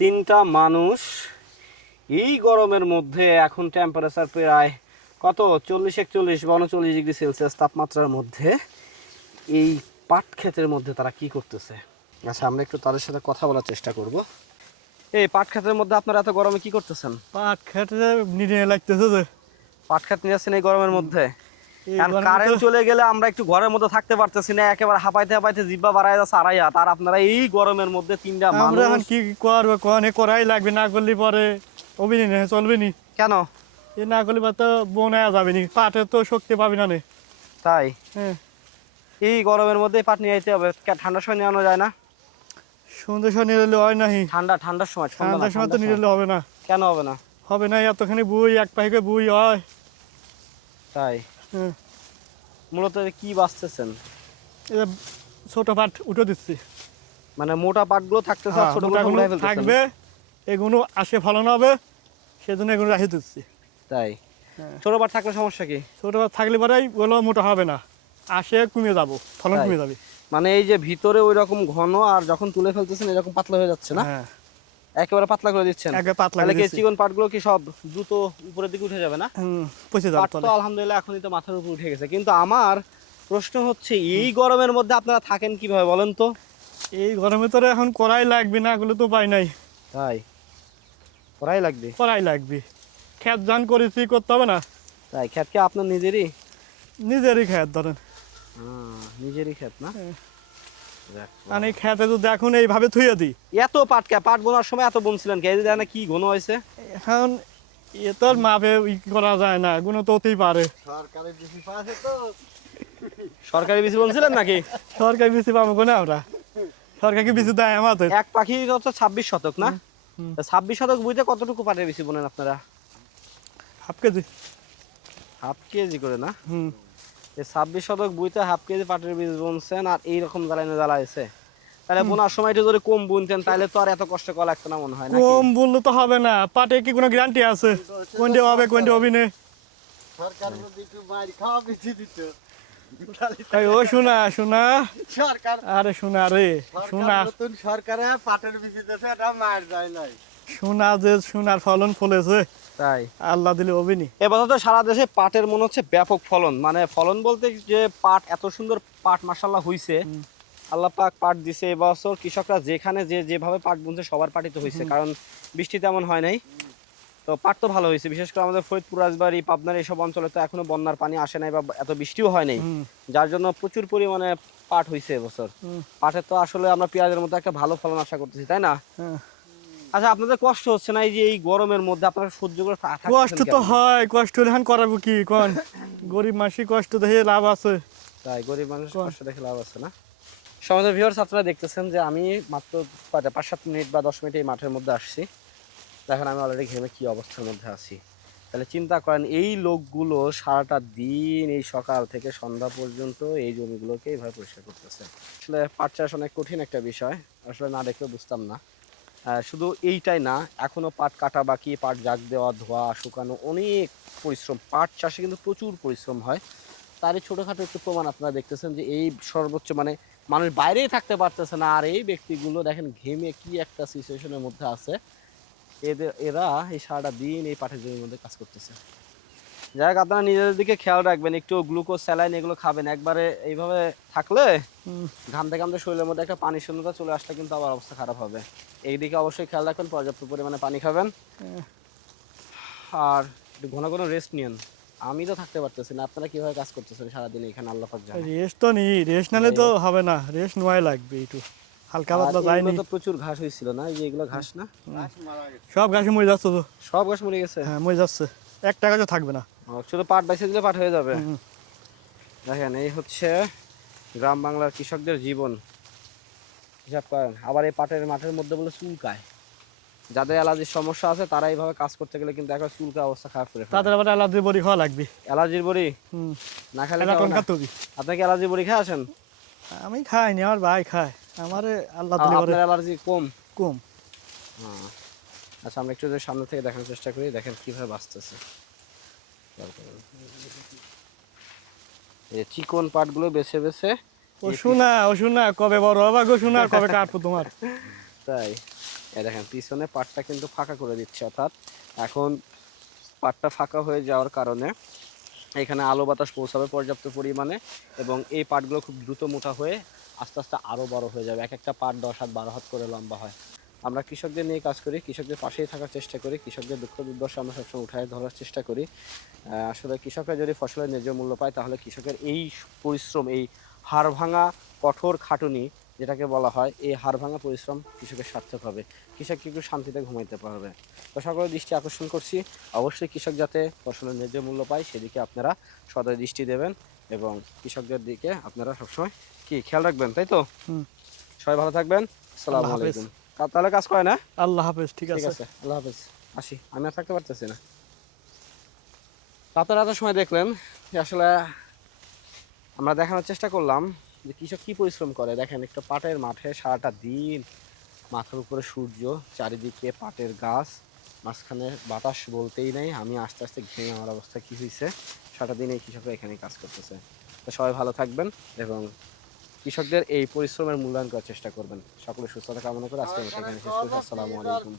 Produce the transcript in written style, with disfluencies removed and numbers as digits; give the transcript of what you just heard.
তিনটা মানুষ এই গরমের মধ্যে, এখন টেম্পারেচার প্রায় কত 40, 41 বা 39 ডিগ্রি সেলসিয়াস তাপমাত্রার মধ্যে এই পাট ক্ষেতের মধ্যে তারা কি করতেছে। আচ্ছা, আমরা একটু তাদের সাথে কথা বলার চেষ্টা করব। এই পাট ক্ষেতের মধ্যে আপনারা এত গরমে কি করতেছেন? পাট খেতে নিয়ে লাগতেছে যে পাট ক্ষেত নিয়ে আসছেন এই গরমের মধ্যে। এই কারণ গরমে কারেন্ট তো- চলে গেলে আমরা একটু ঘরের মধ্যে থাকতে পারতেছি না, একেবারে হাঁপাইতে হাঁপাইতে জিব্বা বাড়ায় যাচ্ছে আড়াই হাত। আর আপনারা এই গরমের মধ্যে তিনটা আমরা এখন মানুষ কি করবো কোন করাই লাগবে, না করলে পরে অভিনয় না চলবে নি। কেন? এ না করলে পরে তো বোনা যাবে নি, পাটে তো শক্তি পাবি না নে। তাই হ্যাঁ, এই গরমের মধ্যে পাট নিয়ে যেতে হবে। ঠান্ডার সময় নিয়ে আনা যায় না? সন্ধ্যে সময় নিলে হয় নাহি, ঠান্ডার সময়, সন্ধ্যা না, ঠান্ডার সময় তো ঠান্ডার সময়। নিলে হবে না। কেন হবে না? হবে না, এতখানি বুই এক পাইকে বুই হয়। তাই হ্যাঁ, মূলত কি বাঁচতেছেন? এটা ছোট পাট উঠে দিচ্ছি। মানে মোটা পাটগুলো থাকতেছে আর হ্যাঁ, ছোটগুলো মোটাগুলো উড়াই ফেলতেছেন। থাকবে, এগুলো আসে ফলন হবে, সেজন্য এগুলো রাখি দিচ্ছি। তাই হ্যাঁ। ছোট পাট থাকলে সমস্যা কি? ছোট পাট থাকলে পরেই ওগুলো মোটা হবে না, আসে কমে যাবো, ফলন তাই? কমে যাবে। মানে এই যে ভিতরে ওই রকম ঘন, আর যখন তুলে ফেলতেছেন এরকম পাতলা হয়ে যাচ্ছে না? হ্যাঁ, একেবারে পাতলা করে দিচ্ছেন। একে পাতলা তাহলে করে কি দিচ্ছি। চিকন পাটগুলো কি সব দ্রুত উপরের দিকে উঠে যাবে না? পচে যাবে পাট তো তলে। আলহামদুলিল্লাহ এখনই তো মাথার উপর উঠে গেছে, কিন্তু আমার প্রশ্ন হচ্ছে এই গরমের মধ্যে আপনারা থাকেন কিভাবে বলেন তো? এই গরমে তো এখন করাই লাগবে, না এগুলো তো পাই নাই, তাই করাই লাগবে। করাই লাগবে। খেত জান করেছি, করতে হবে না। তাই ক্ষেত কি আপনার নিজেরই? নিজেরই খেত ধরেন। নিজেরই ক্ষেত না? হ্যাঁ। যাক, আর এই খেতে যদি এখন এইভাবে থুয়ে দিই, এত পাট পাট বোনার সময় এত বুনছিলেন কে? এই যে দেখেন কি ঘন হয়েছে। এখন এ তো আর মাপে করা যায় না, এগুলো তো হতেই পারে। সরকারি বীজ বলছিলেন নাকি? সরকারি বেশি পাবো কোনে আমরা, সরকারি বেশি দেয় আমাদের। এক পাখি হচ্ছে 26 শতক না? হুম। তা 26 শতক বুঝতে কতটুকু পাটের বেশি বোনেন আপনারা? Half KG. হাফ কেজি করে না? হুম। এই 26 শতক বুইতে হাফ কেজি পাটের বীজ বুনছেন, আর এইরকম জ্বালাইনে জ্বালাইছে। তাহলে বোনার সময় একটু যদি কম বুনতেন তাহলে তো আর এত কষ্ট করা লাগতো না মনে হয় নাকি? কম বললে তো হবে না, পাটে কি কোনো গ্যারান্টি আছে কোনটা হবে কোনটা হবে না? সরকার যদি একটু মাইর খাওয়া বেশি দিত, এই ও শোনা শোনা, সরকার আরে শোনা রে, শোনা নতুন সরকারে পাটের বেশি দিতে এটা মার যায় নাই। শোনা, যে শোনার ফলন ফলেছে, তাই আল্লাহ দিলে হবে নি। এবছর তো সারা দেশে পাটের মনে হচ্ছে ব্যাপক ফলন। মানে ফলন বলতে যে পাট এত সুন্দর পাট মাশাআল্লাহ হইছে, আল্লাহ পাক পাট দিছে এবছর। কৃষকরা যেখানে যেভাবে পাট বুনছে সবার পাটই তো হয়েছে, কারণ বৃষ্টি তেমন হয় নাই। তো পাট তো ভালো হয়েছে, বিশেষ করে আমাদের ফরিদপুর, রাজবাড়ী, পাবনার এইসব অঞ্চলে তো এখনো বন্যার পানি আসে নাই বা এত বৃষ্টিও হয় নাই, হুম। যার জন্য প্রচুর পরিমাণে পাট হয়েছে এবছর। হুম। পাটের তো আসলে আমরা পেঁয়াজের মধ্যে একটা ভালো ফলন আশা করতেছি, তাই না? হ্যাঁ। আচ্ছা, আপনাদের কষ্ট হচ্ছে না এই যে এই গরমের মধ্যে আপনারা সহ্য করে থাকতেছেন কষ্ট তো কেমনে? হয়, কষ্ট হলে এখন করাবো কি কোন, গরিব মাসি কষ্ট দেখে লাভ আছে। তাই গরিব মানুষ কোন? কষ্ট দেখে লাভ আছে না? সমাজের ভিউয়ার্স, আপনারা দেখতেছেন যে আমি মাত্র 5-7 মিনিট বা 10 মিনিট এই মাঠের মধ্যে আসছি। দেখেন আমি অলরেডি ঘেমে কি অবস্থার মধ্যে আছি। তাহলে চিন্তা করেন এই লোকগুলো সারাটা দিন এই সকাল থেকে সন্ধ্যা পর্যন্ত এই জমিগুলোকে এইভাবে পরিষ্কার করতেছে। আসলে পাট চাষ অনেক কঠিন একটা বিষয়, আসলে না দেখলে বুঝতাম না। শুধু এইটাই না, এখনো পাট কাটা বাকি, পাট জাগ দেওয়া, ধোয়া, শুকানো, অনেক পরিশ্রম। পাট চাষে কিন্তু প্রচুর পরিশ্রম হয়। তারই ছোটোখাটো একটু প্রমাণ আপনারা দেখতেছেন যে এই সর্বোচ্চ মানে মানুষ বাইরেই থাকতে পারতেছে না, আর এই ব্যক্তিগুলো দেখেন ঘেমে কি একটা সিচুয়েশনের মধ্যে আছে। এরা এই সারাটা দিন এই পাটের জমির মধ্যে কাজ করতেছে। যাই হোক, আপনারা নিজেদের দিকে খেয়াল রাখবেন, একটু গ্লুকোজ, স্যালাইন এগুলো খাবেন। একবারে এইভাবে থাকলে ঘামতে ঘামতে শরীরের মধ্যে একটা পানি শূন্যতা চলে আসলে কিন্তু আবার অবস্থা খারাপ হবে। এই দিকে অবশ্যই খেয়াল রাখবেন, পর্যাপ্ত পরিমাণে পানি খাবেন, আর একটু ঘন ঘন রেস্ট নিন। আমি তো থাকতে পারতেছি না, আপনারা কিভাবে কাজ করতেছেন সারাদিন এখানে আল্লাহ পাক জানে। রেস্ট তো নি, রেস্ট নিলে তো হবে না, রেস্ট নেওয়াই লাগবে একটু, হালকা আর পাতলা এগুলো যায়নি। তো প্রচুর ঘাস হয়েছিল না? এই যে এগুলো ঘাস না? ঘাস মারা গেছে। সব ঘাসে মরে যাচ্ছে তো। সব ঘাস মরে গেছে? হ্যাঁ, মরে যাচ্ছে, একটা গাছও থাকবে না। শুধু পাট বাইছে দিলে পাট হয়ে যাবে। হুম। দেখেন এই হচ্ছে গ্রাম বাংলার কৃষকদের জীবন। হিসাব করেন, আবার এই পাটের মাঠের মধ্যে বলে চুলকায়। যাদের অ্যালার্জির সমস্যা আছে তারা এইভাবে কাজ করতে গেলে কিন্তু একবার চুলকা অবস্থা খারাপ করে ফেলে। তাদের আবার অ্যালার্জি বড়ি খাওয়া লাগবে। অ্যালার্জির বড়ি হুম। না খেলে এটা কেমন কোন না? খাতুরি? আপনি কি অ্যালার্জি বড়ি খেয়ে আসেন? আমি খাইনি, আমার ভাই খায়, আমার আল্লাহ দিলে পরে আপনার অ্যালার্জি কম? কম। হ্যাঁ। আচ্ছা, আমরা একটু যদি সামনে থেকে দেখানোর চেষ্টা করি, দেখেন কিভাবে বাঁচতেছে। এই চিকন পাটগুলো বেছে বেছে। ও শোনা, ও শোনা, কবে বড় হবা গো শোনা, আর কবে কাটবো তোমার? তাই এই দেখেন পিছনে পাটটা কিন্তু ফাঁকা করে দিচ্ছে, অর্থাৎ এখন পাটটা ফাঁকা হয়ে যাওয়ার কারণে এখানে আলো বাতাস পৌঁছাবে পর্যাপ্ত পরিমাণে, এবং এই পাটগুলো খুব দ্রুত মোটা হয়ে আস্তে আস্তে আরও বড় হয়ে যাবে। এক একটা পাট 10 হাত 12 হাত করে লম্বা হয়। আমরা কৃষকদের নিয়ে কাজ করি, কৃষকদের পাশেই থাকার চেষ্টা করি, কৃষকদের দুঃখ দুর্দশা আমরা সবসময় উঠায় ধরার চেষ্টা করি। আসলে কৃষকরা যদি ফসলের ন্যায্য মূল্য পায় তাহলে কৃষকের এই পরিশ্রম, এই হাড় ভাঙা কঠোর খাটুনি যেটাকে বলা হয়, এই হাড় ভাঙা পরিশ্রম কৃষকের সার্থক হবে, কৃষক একটু শান্তিতে ঘুমাইতে পারবে। তো সকলের দৃষ্টি আকর্ষণ করছি, অবশ্যই কৃষক যাতে ফসলের ন্যায্য মূল্য পায় সেদিকে আপনারা সদয় দৃষ্টি দেবেন, এবং কৃষকদের দিকে আপনারা সবসময় কি খেয়াল রাখবেন, তাই তো? হুম। সবাই ভালো থাকবেন, আসসালামু আল্লাহ হাফেজ। আলাইকুম। তাহলে কাজ করেন, হ্যাঁ? আল্লাহ হাফেজ, ঠিক ঠিক আছে। আছে, আল্লাহ হাফেজ। আসি, আমি আর থাকতে পারতেছি না। আপনারা এত সময় দেখলেন যে আসলে আমরা দেখানোর চেষ্টা করলাম যে কৃষক কি পরিশ্রম করে। দেখেন একটা পাটের মাঠে সারাটা দিন, মাথার উপরে সূর্য, চারিদিকে পাটের গাছ, মাঝখানে বাতাস বলতেই নেই। আমি আস্তে আস্তে ঘেমে আমার অবস্থা কি হয়েছে। সারাটা দিন এই কৃষকরা এখানে কাজ করতেছে। তো সবাই ভালো থাকবেন এবং কৃষকদের এই পরিশ্রমের মূল্যায়ন করার চেষ্টা করবেন। সকলের সুস্থতা কামনা করে আজকের মতো এখানে শেষ করছি। আসসালামু আলাইকুম।